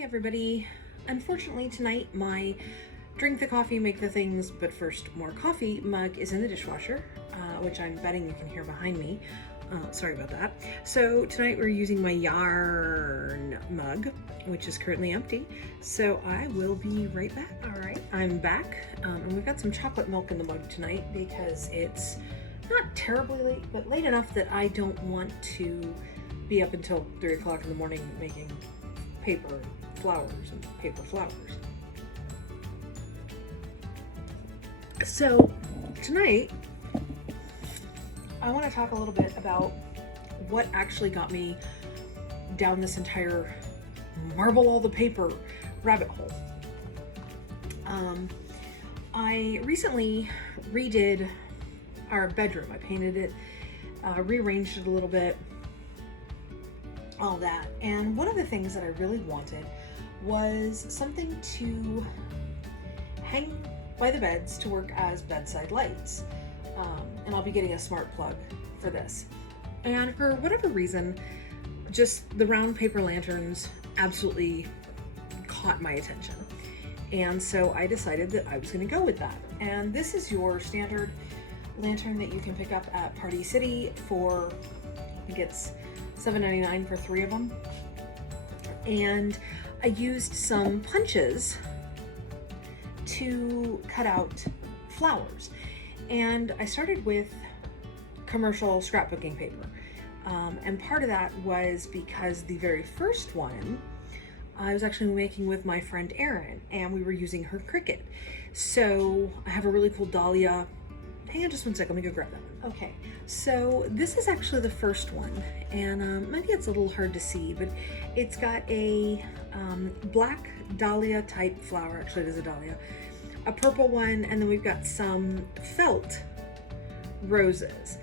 Hey everybody. Unfortunately tonight my drink the coffee, make the things, but first more coffee mug is in the dishwasher, which I'm betting you can hear behind me. Sorry about that. So tonight we're using my yarn mug, which is currently empty. So I will be right back. All right, I'm back, and we've got some chocolate milk in the mug tonight because it's not terribly late, but late enough that I don't want to be up until 3 o'clock in the morning making paper flowers and paper flowers. So tonight I want to talk a little bit about what actually got me down this entire marble all the paper rabbit hole. I recently redid our bedroom. I painted it, rearranged it a little bit, all that. And one of the things that I really wanted was something to hang by the beds to work as bedside lights. And I'll be getting a smart plug for this. And for whatever reason, just the round paper lanterns absolutely caught my attention. And so I decided that I was going to go with that. And this is your standard lantern that you can pick up at Party City for, I think it's $7.99 for 3 of them. And I used some punches to cut out flowers. And I started with commercial scrapbooking paper. And part of that was because the very first one I was actually making with my friend Erin, and we were using her Cricut. So I have a really cool dahlia. Hang on just one second, let me go grab that one. Okay, so this is actually the first one, and maybe it's a little hard to see, but it's got a black dahlia type flower. Actually, it is a dahlia. A purple one, and then we've got some felt roses.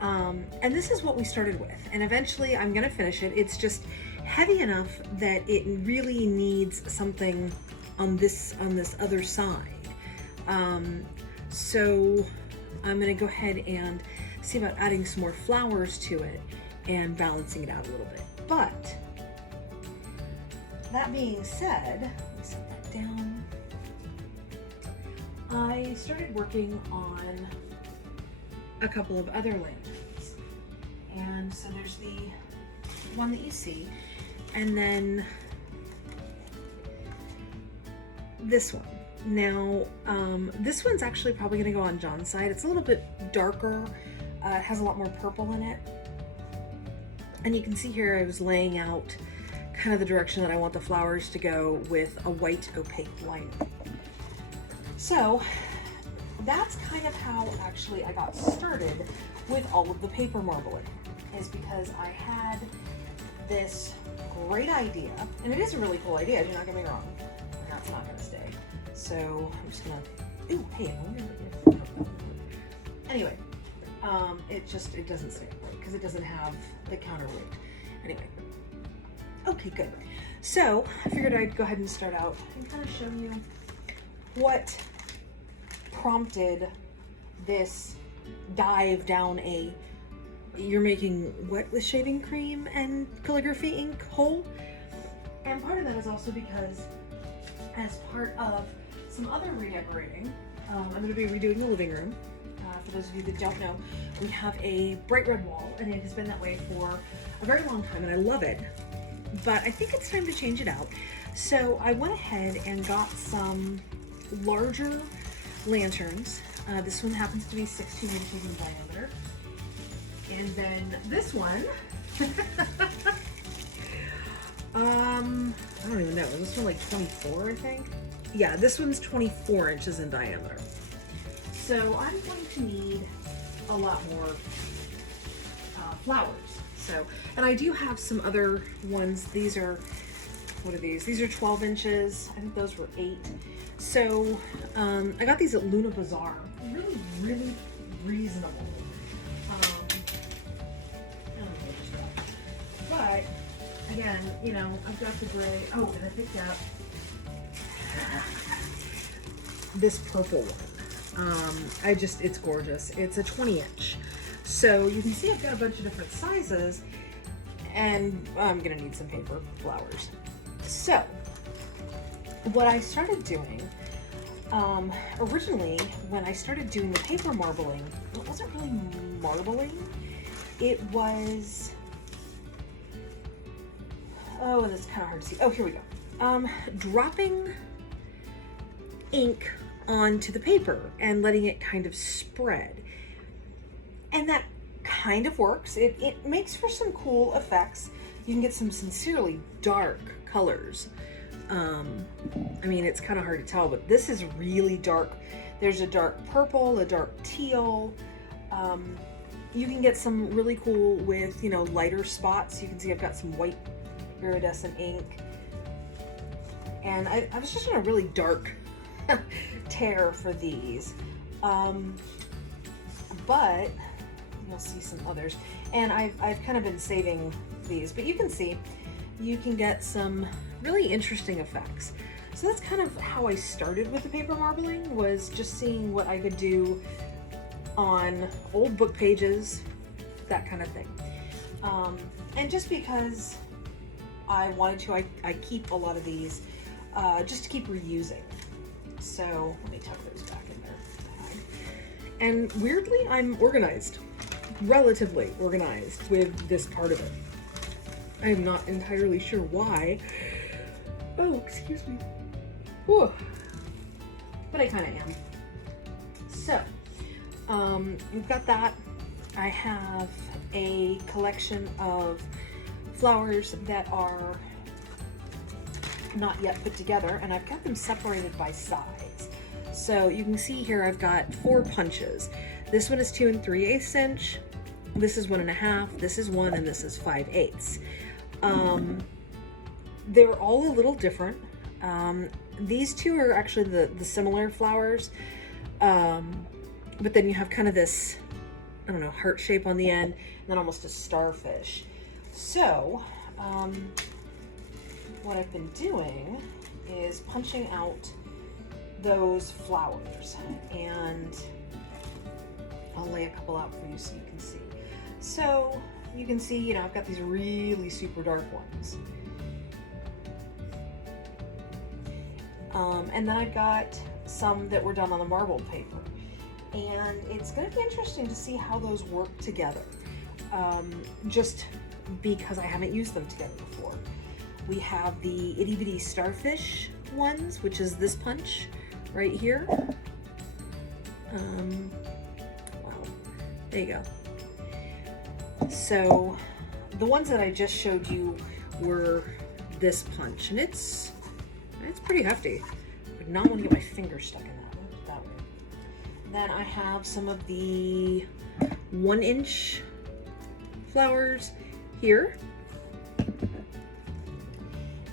And this is what we started with, and eventually I'm gonna finish it. It's just heavy enough that it really needs something on this other side. So I'm gonna go ahead and see about adding some more flowers to it and balancing it out a little bit. But that being said, let me set that down. I started working on a couple of other lanterns. And so there's the one that you see, and then this one. Now, this one's actually probably gonna go on John's side. It's a little bit darker. It has a lot more purple in it. And you can see here I was laying out kind of the direction that I want the flowers to go with a white opaque liner. So that's kind of how actually I got started with all of the paper marbling, is because I had this great idea, and it is a really cool idea, do not get me wrong. That's not gonna stay. So I'm just gonna, ooh, hey, anyway, it doesn't stay because it doesn't have the counterweight. Anyway, okay, good. So I figured I'd go ahead and start out and kind of show you what prompted this dive down you're making what with shaving cream and calligraphy ink hole. And part of that is also because as part of some other redecorating, I'm going to be redoing the living room. For those of you that don't know, we have a bright red wall, and it has been that way for a very long time, and I love it. But I think it's time to change it out. So I went ahead and got some larger lanterns. This one happens to be 16 inches in diameter. And then this one, I don't even know, is this one like 24, I think? Yeah, this one's 24 inches in diameter. So I'm going to need a lot more flowers. So, and I do have some other ones. These are, what are these? These are 12 inches. I think those were 8. So I got these at Luna Bazaar. Really, really reasonable. But again, you know, I've got the gray. Oh, and I picked out this purple one. It's gorgeous. It's a 20 inch. So you can see I've got a bunch of different sizes, and I'm gonna need some paper flowers. So what I started doing, originally when I started doing the paper marbling, it wasn't really marbling. It was, oh, and it's kind of hard to see. Oh, here we go. Dropping ink onto the paper and letting it kind of spread. And that kind of works. It makes for some cool effects. You can get some sincerely dark colors. I mean, it's kind of hard to tell, but this is really dark. There's a dark purple, a dark teal. You can get some really cool with, you know, lighter spots. You can see I've got some white iridescent ink. And I was just in a really dark tear for these. But you'll see some others. And I've kind of been saving these, but you can see you can get some really interesting effects. So that's kind of how I started with the paper marbling, was just seeing what I could do on old book pages, that kind of thing. And just because I wanted to, I keep a lot of these just to keep reusing. So let me tuck those back in there. And weirdly, I'm organized, relatively organized with this part of it. I'm not entirely sure why. Oh, excuse me. Whew. But I kind of am. So, we've got that. I have a collection of flowers that are not yet put together, and I've got them separated by size. So you can see here I've got 4 punches. This one is 2 3/8 inch. This is 1 1/2. This is 1, and this is 5/8. They're all a little different. These two are actually the similar flowers, but then you have kind of this, I don't know, heart shape on the end, and then almost a starfish. So what I've been doing is punching out those flowers, and I'll lay a couple out for you so you can see. So you can see, you know, I've got these really super dark ones. And then I've got some that were done on the marbled paper. And it's going to be interesting to see how those work together, just because I haven't used them together before. We have the itty bitty starfish ones, which is this punch right here. Wow, there you go. So the ones that I just showed you were this punch, and it's pretty hefty. I would not want to get my finger stuck in that way. Then I have some of the 1 inch flowers here.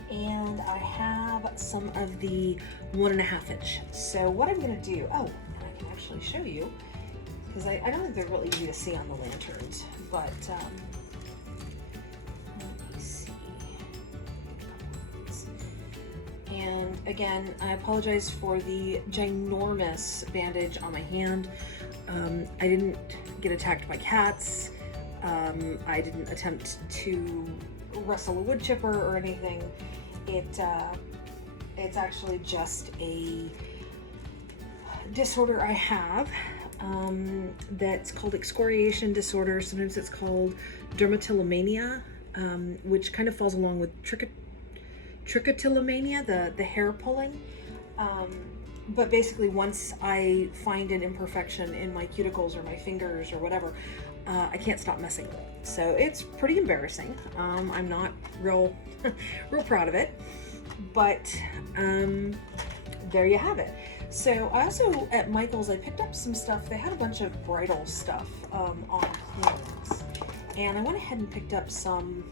And I have some of the 1 1/2 inch. So what I'm going to do, oh, and I can actually show you, because I don't think they're really easy to see on the lanterns, but let me see. And again, I apologize for the ginormous bandage on my hand. I didn't get attacked by cats. I didn't attempt to wrestle a wood chipper or anything. It's actually just a disorder I have that's called excoriation disorder. Sometimes it's called dermatillomania, which kind of falls along with trichotillomania, the hair pulling. But basically, once I find an imperfection in my cuticles or my fingers or whatever, I can't stop messing with it. So it's pretty embarrassing. I'm not real proud of it, but there you have it. So I also, at Michael's, I picked up some stuff. They had a bunch of bridal stuff on clearance, and I went ahead and picked up some,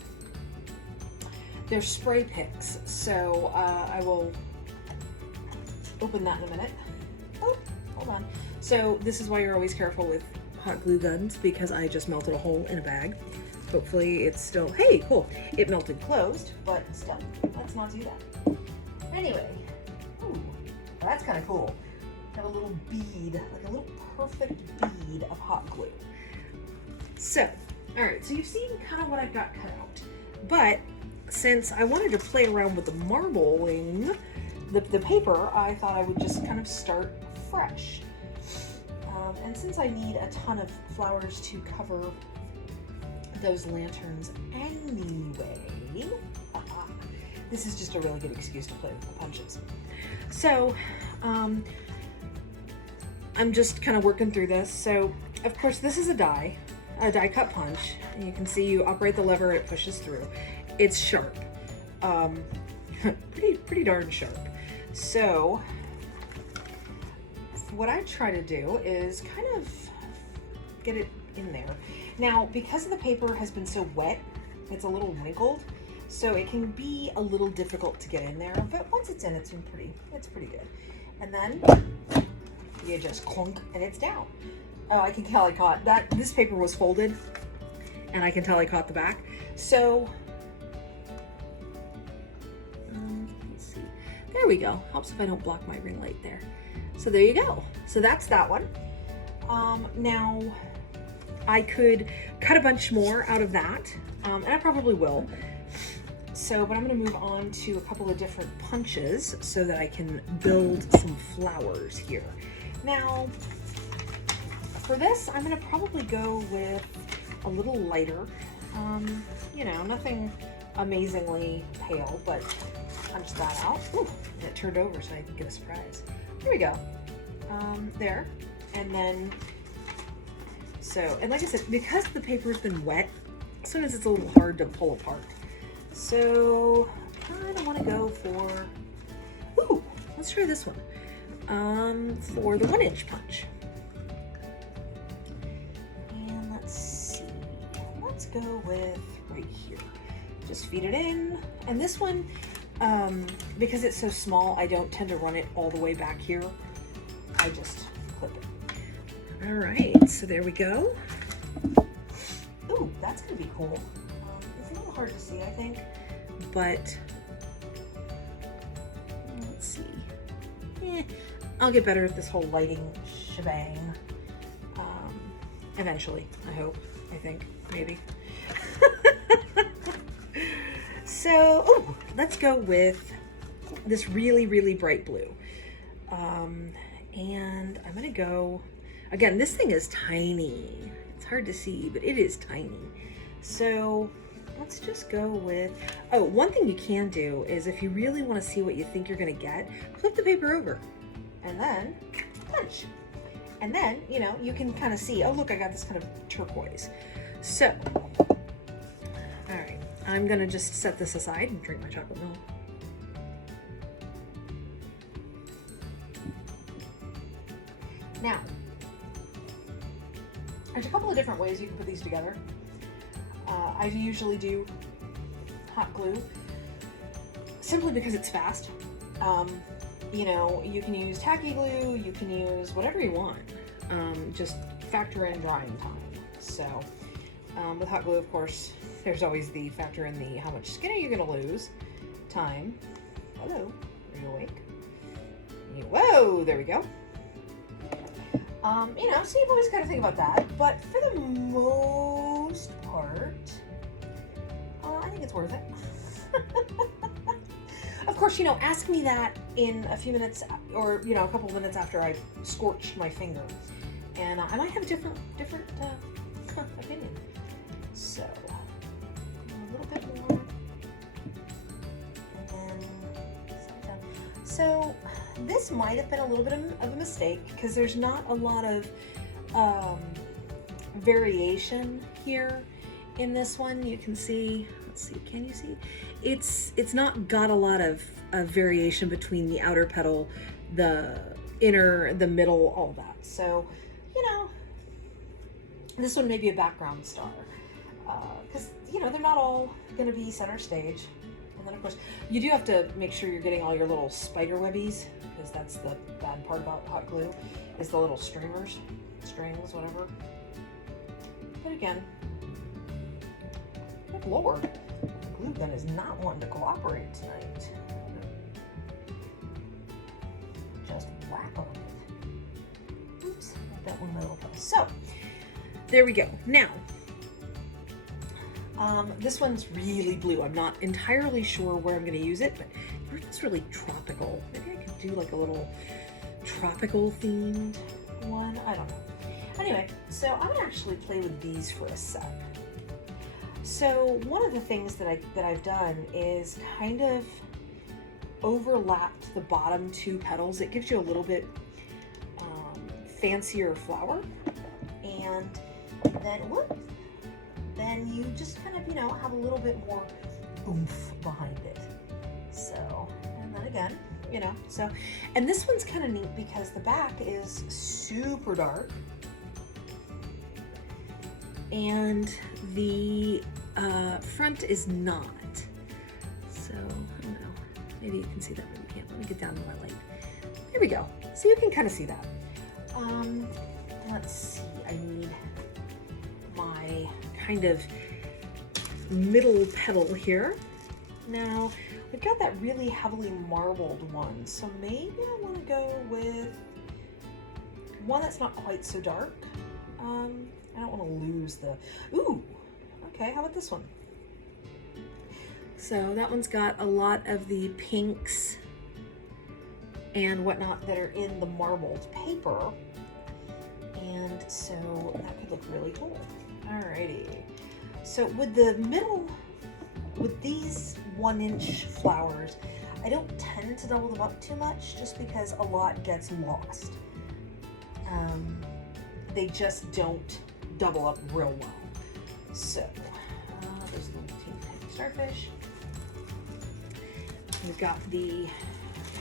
they're spray picks. So I will open that in a minute. Oh, hold on. So this is why you're always careful with hot glue guns, because I just melted a hole in a bag. Hopefully it's still, hey, cool. It melted closed, but still, let's not do that. Anyway, ooh, that's kind of cool. Got a little bead, like a little perfect bead of hot glue. So, all right, so you've seen kind of what I've got cut out. But since I wanted to play around with the marbling, the paper, I thought I would just kind of start fresh. And since I need a ton of flowers to cover those lanterns anyway, this is just a really good excuse to play with the punches. So I'm just kind of working through this. So of course this is a die cut punch. And you can see you operate the lever, it pushes through. It's sharp, pretty darn sharp. So what I try to do is kind of get it in there. Now, because the paper has been so wet, it's a little wrinkled, so it can be a little difficult to get in there, but once it's in, it's pretty good. And then you just clunk and it's down. Oh, I can tell I caught that. This paper was folded and I can tell I caught the back. So, let's see. There we go. Helps if I don't block my ring light there. So there you go. So that's that one. Now I could cut a bunch more out of that, and I probably will. So, but I'm going to move on to a couple of different punches so that I can build some flowers here. Now, for this, I'm going to probably go with a little lighter. You know, nothing amazingly pale, but punch that out. Ooh, and it turned over so I can get a surprise. Here we go. There. And then, so, and like I said, because the paper's been wet, sometimes it's a little hard to pull apart. So, I kind of want to go for, ooh, let's try this one. For the 1-inch punch. And let's see, let's go with right here. Just feed it in. And this one, because it's so small, I don't tend to run it all the way back here. I just clip it. All right, so there we go. Ooh, that's gonna be cool. It's a little hard to see, I think, but let's see. I'll get better at this whole lighting shebang. Eventually, I hope, I think, maybe. So, oh, let's go with this really, really bright blue. And I'm gonna go, again, this thing is tiny. It's hard to see, but it is tiny. So let's just go with, oh, one thing you can do is if you really wanna see what you think you're gonna get, flip the paper over and then punch. And then, you know, you can kind of see, oh, look, I got this kind of turquoise. So, all right, I'm gonna just set this aside and drink my chocolate milk. Now, there's a couple of different ways you can put these together. I usually do hot glue, simply because it's fast. You know, you can use tacky glue, you can use whatever you want. Just factor in drying time. So, with hot glue, of course, there's always the factor in the how much skin are you gonna lose, time. Hello, are you awake? Whoa, there we go. You know, so you've always got to think about that, but for the most part, I think it's worth it. Of course, you know, ask me that in a few minutes, or, you know, a couple of minutes after I've scorched my finger, and I might have a different opinion. So, a little bit more, and then, so, this might have been a little bit of a mistake because there's not a lot of variation here in this one. You can see, let's see, can you see? It's not got a lot of variation between the outer petal, the inner, the middle, all that. So, you know, this one may be a background star because, you know, they're not all going to be center stage. And then, of course, you do have to make sure you're getting all your little spider webbies, because that's the bad part about hot glue, is the little strings, whatever. But again, good Lord, the glue gun is not wanting to cooperate tonight. Just whack on it. Oops, that one little place. So, there we go. Now, this one's really blue. I'm not entirely sure where I'm going to use it, but you're just looks really tropical. Maybe I could do like a little tropical themed one. I don't know. Anyway, so I'm gonna actually play with these for a sec. So one of the things that I've done is kind of overlapped the bottom two petals. It gives you a little bit fancier flower, and then you just kind of, you know, have a little bit more oomph behind it. So, and then again, you know, so, and this one's kind of neat because the back is super dark and the front is not. So, I don't know, maybe you can see that, maybe you can't. Let me get down to my light. There we go. So you can kind of see that. Let's see, I need my kind of middle petal here. Now, we've got that really heavily marbled one, so maybe I want to go with one that's not quite so dark. I don't want to lose the, ooh, okay, how about this one? So that one's got a lot of the pinks and whatnot that are in the marbled paper. And so that could look really cool. Alrighty. So with the middle, with these 1-inch flowers, I don't tend to double them up too much just because a lot gets lost. They just don't double up real well. So there's the little teeny tiny starfish. We've got the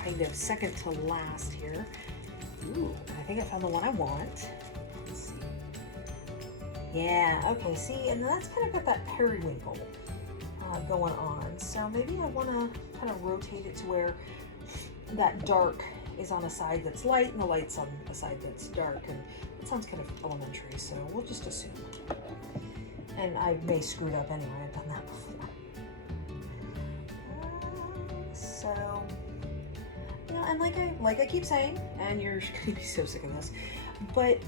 kind of second to last here. Ooh, I think I found the one I want. Let's see. Yeah, okay, see, and that's kind of got that periwinkle going on. So maybe I want to kind of rotate it to where that dark is on a side that's light and the light's on a side that's dark. And it sounds kind of elementary, so we'll just assume. And I may screw it up anyway, I've done that before. So, you know, and like I keep saying, and you're gonna be so sick of this, but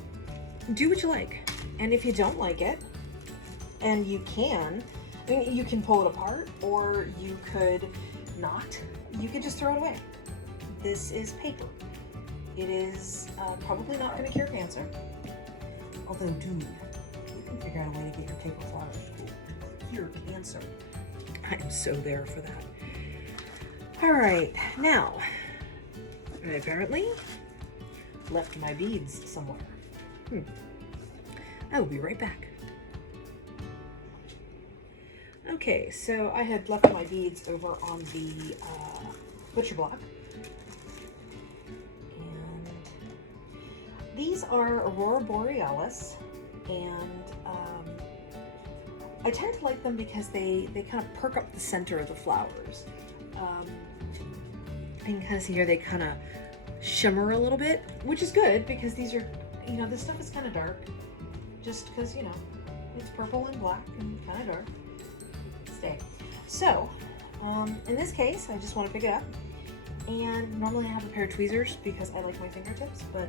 do what you like. And if you don't like it, and you can, I mean, you can pull it apart, or you could not. You could just throw it away. This is paper. It is probably not going to cure cancer. Although, dude, you can figure out a way to get your paper flowers to cure cancer. I am so there for that. All right, now, I apparently left my beads somewhere. I will be right back. Okay, so I had left my beads over on the butcher block. And these are Aurora Borealis, and I tend to like them because they kind of perk up the center of the flowers. And because here they kind of shimmer a little bit, which is good because these are, you know, this stuff is kind of dark. Just because, you know, it's purple and black and kind of dark. Stay. So, in this case, I just want to pick it up. And normally I have a pair of tweezers because I like my fingertips, but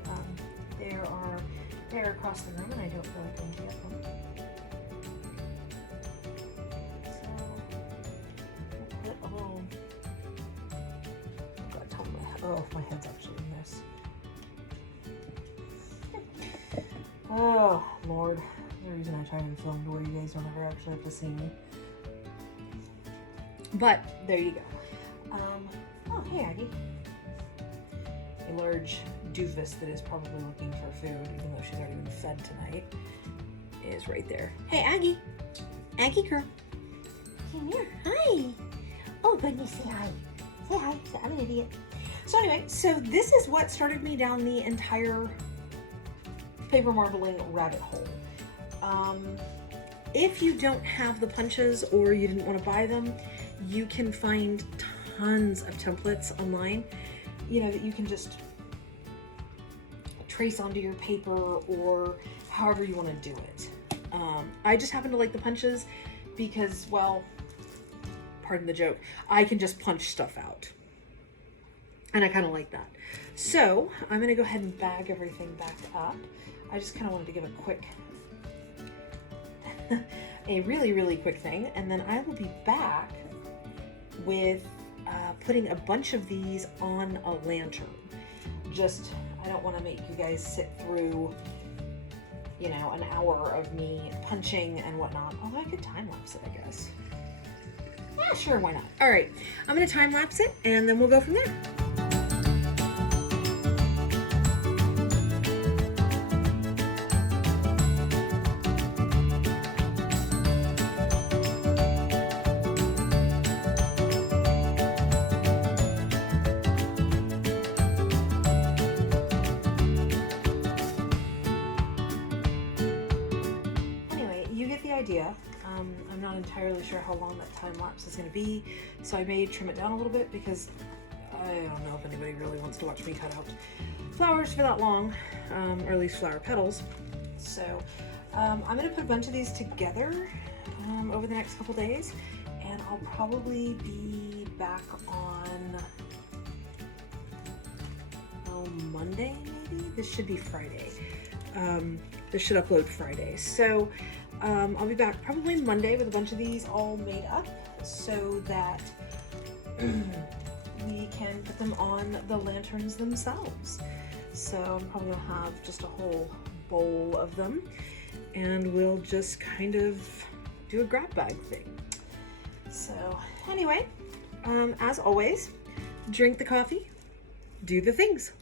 they're across the room and I don't feel like going to get them. So, I'll put a little, I've got to tell my head, oh, my head's actually in this. Oh, Lord. The reason I try and film to where you guys don't ever actually have to see me. But, there you go. Oh, hey, Aggie. A large doofus that is probably looking for food, even though she's already been fed tonight, is right there. Hey, Aggie. Aggie girl. Come here. Hi. Oh, goodness, say hi. Say hi. I'm an idiot. So anyway, so this is what started me down the entire paper marbling rabbit hole. If you don't have the punches or you didn't want to buy them, you can find tons of templates online, you know, that you can just trace onto your paper or however you want to do it. I just happen to like the punches because, well, pardon the joke, I can just punch stuff out. And I kind of like that. So I'm going to go ahead and bag everything back up. I just kind of wanted to give a quick, a really, really quick thing. And then I will be back with putting a bunch of these on a lantern. I don't want to make you guys sit through, you know, an hour of me punching and whatnot. Although I could time lapse it, I guess. Yeah, sure, why not? All right, I'm gonna time lapse it and then we'll go from there. Idea. I'm not entirely sure how long that time lapse is going to be, so I may trim it down a little bit because I don't know if anybody really wants to watch me cut out flowers for that long, or at least flower petals. So I'm going to put a bunch of these together over the next couple days, and I'll probably be back on Monday maybe? This should be Friday. This should upload Friday. So I'll be back probably Monday with a bunch of these all made up so that we can put them on the lanterns themselves. So I'm probably gonna have just a whole bowl of them and we'll just kind of do a grab bag thing. So anyway, as always, drink the coffee, do the things.